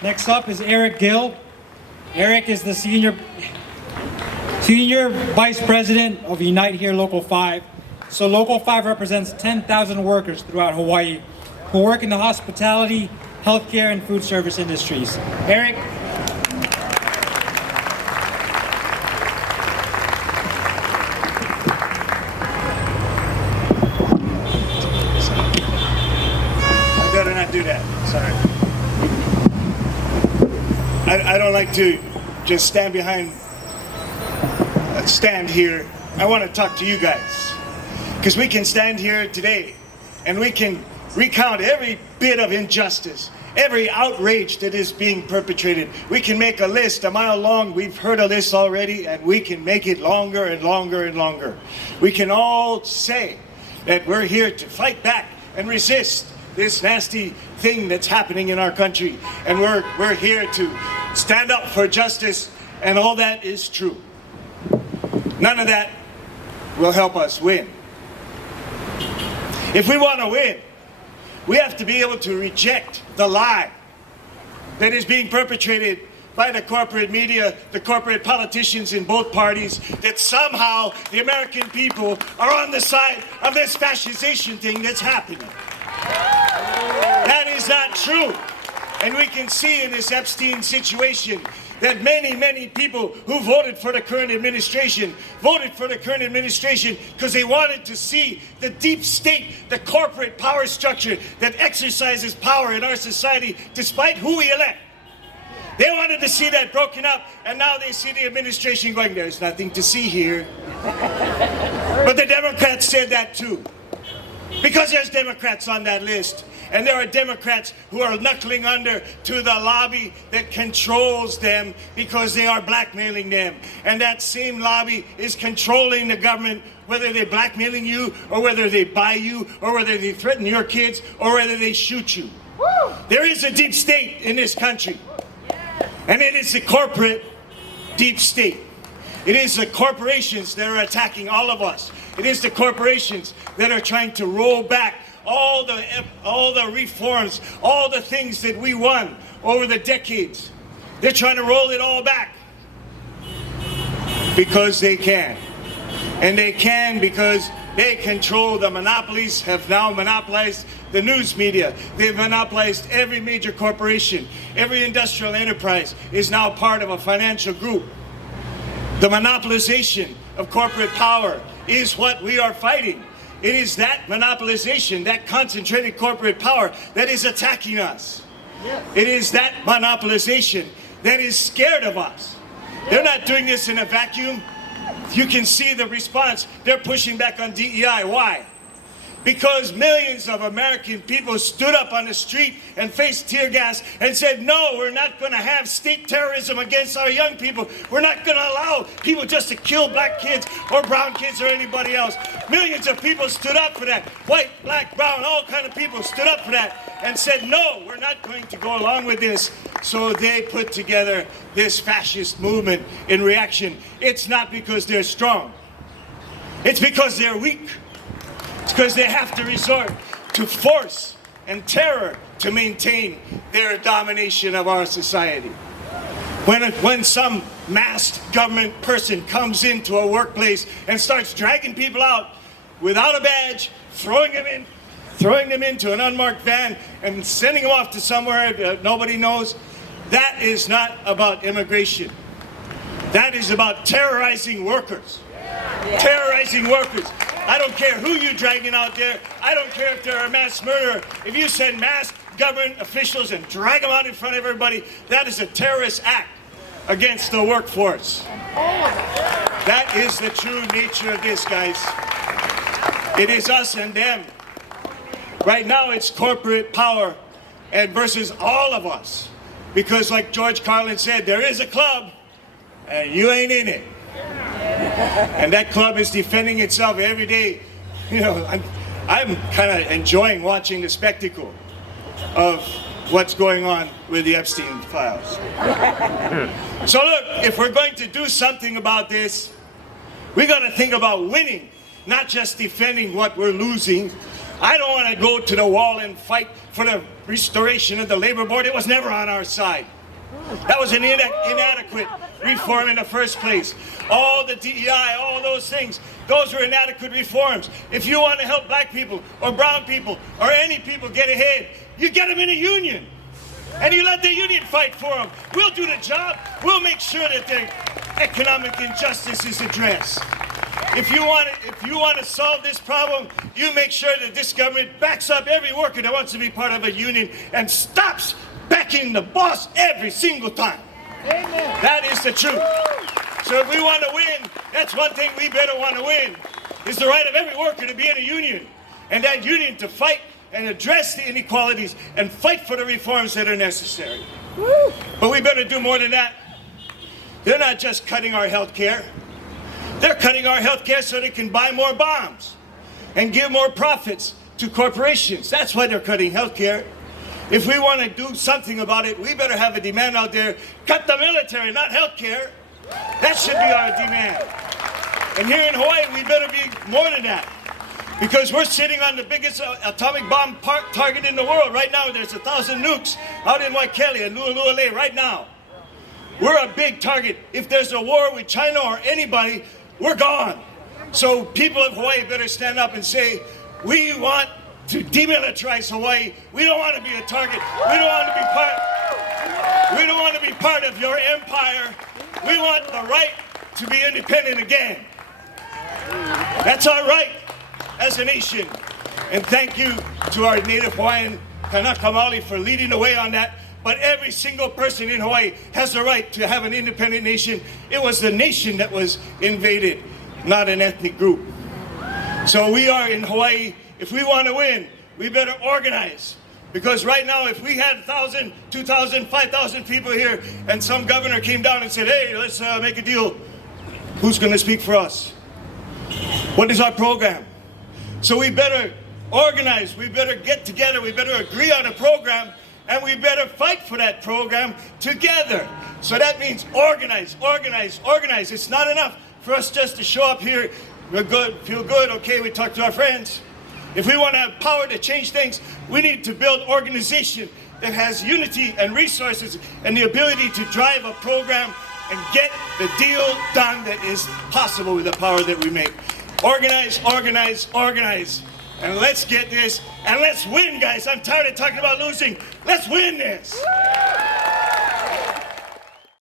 Next up is Gill. Eric is the Senior Vice President of Unite Here Local 5. So Local 5 represents 10,000 workers throughout Hawaii who work in the hospitality, healthcare, and food service industries. Eric? I better not do that. Sorry. I don't like to just stand here. I want to talk to you guys. Because we can stand here today and we can recount every bit of injustice, every outrage that is being perpetrated. We can make a list a mile long. We've heard a list already, and we can make it longer and longer and longer. We can all say that we're here to fight back and resist this nasty thing that's happening in our country. And we're here to stand up for justice, and all that is true. None of that will help us win. If we want to win, we have to be able to reject the lie that is being perpetrated by the corporate media, the corporate politicians in both parties, that somehow the American people are on the side of this fascization thing that's happening. That is not true. And we can see in this Epstein situation that many people who voted for the current administration because they wanted to see the deep state, the corporate power structure that exercises power in our society despite who we elect. They wanted to see that broken up, and now they see the administration going, there's nothing to see here. But the Democrats said that too. Because there's Democrats on that list. And there are Democrats who are knuckling under to the lobby that controls them because they are blackmailing them. And that same lobby is controlling the government, whether they're blackmailing you, or whether they buy you, or whether they threaten your kids, or whether they shoot you. Woo! There is a deep state in this country. And it is the corporate deep state. It is the corporations that are attacking all of us. It is the corporations that are trying to roll back all the reforms, all the things that we won over the decades. They're trying to roll it all back because they can. And they can because they control the monopolies, have now monopolized the news media. They've monopolized every major corporation. Every industrial enterprise is now part of a financial group. The monopolization of corporate power is what we are fighting. It is that monopolization, that concentrated corporate power that is attacking us. Yes. It is that monopolization that is scared of us. They're not doing this in a vacuum. You can see the response. They're pushing back on DEI. Why? Because millions of American people stood up on the street and faced tear gas and said, no, we're not going to have state terrorism against our young people. We're not going to allow people just to kill black kids or brown kids or anybody else. Millions of people stood up for that. White, black, brown, all kind of people stood up for that and said, no, we're not going to go along with this. So they put together this fascist movement in reaction. It's not because they're strong. It's because they're weak. It's because they have to resort to force and terror to maintain their domination of our society. When some masked government person comes into a workplace and starts dragging people out without a badge, throwing them into an unmarked van and sending them off to somewhere that nobody knows, that is not about immigration. That is about terrorizing workers. Yeah. Terrorizing workers. I don't care who you're dragging out there. I don't care if they're a mass murderer. If you send mass government officials and drag them out in front of everybody, that is a terrorist act against the workforce. That is the true nature of this, guys. It is us and them. Right now it's corporate power and versus all of us. Because like George Carlin said, there is a club and you ain't in it. And that club is defending itself every day. You know, I'm kind of enjoying watching the spectacle of what's going on with the Epstein files. So look, if we're going to do something about this, we got to think about winning, not just defending what we're losing. I don't want to go to the wall and fight for the restoration of the labor board, it was never on our side. That was an inadequate reform in the first place. All the DEI, all those things, those were inadequate reforms. If you want to help black people or brown people or any people get ahead, you get them in a union. And you let the union fight for them. We'll do the job. We'll make sure that their economic injustice is addressed. If you want to solve this problem, you make sure that this government backs up every worker that wants to be part of a union and stops backing the boss every single time. Amen. That is the truth. So if we want to win, that's one thing we better want to win, is the right of every worker to be in a union. And that union to fight and address the inequalities and fight for the reforms that are necessary. Woo. But we better do more than that. They're not just cutting our health care. They're cutting our health care so they can buy more bombs and give more profits to corporations. That's why they're cutting health care. If we want to do something about it, we better have a demand out there. Cut the military, not health care. That should be our demand. And here in Hawaii, we better be more than that. Because we're sitting on the biggest atomic bomb target in the world. Right now, there's 1,000 nukes out in Waikele and Lu'ulu'ule right now. We're a big target. If there's a war with China or anybody, we're gone. So people of Hawaii better stand up and say, we want to demilitarize Hawaii. We don't want to be a target. We don't want to be part of your empire. We want the right to be independent again. That's our right as a nation. And thank you to our Native Hawaiian Kanaka Maoli for leading the way on that. But every single person in Hawaii has the right to have an independent nation. It was the nation that was invaded, not an ethnic group. So we are in Hawaii. If we want to win, we better organize. Because right now, if we had 1,000, 2,000, 5,000 people here, and some governor came down and said, hey, let's make a deal, who's going to speak for us? What is our program? So we better organize, we better get together, we better agree on a program, and we better fight for that program together. So that means organize, organize, organize. It's not enough for us just to show up here, we're good, feel good, okay, we talk to our friends. If we want to have power to change things, we need to build organization that has unity and resources and the ability to drive a program and get the deal done that is possible with the power that we make. Organize, organize, organize. And let's get this, and let's win, guys. I'm tired of talking about losing. Let's win this.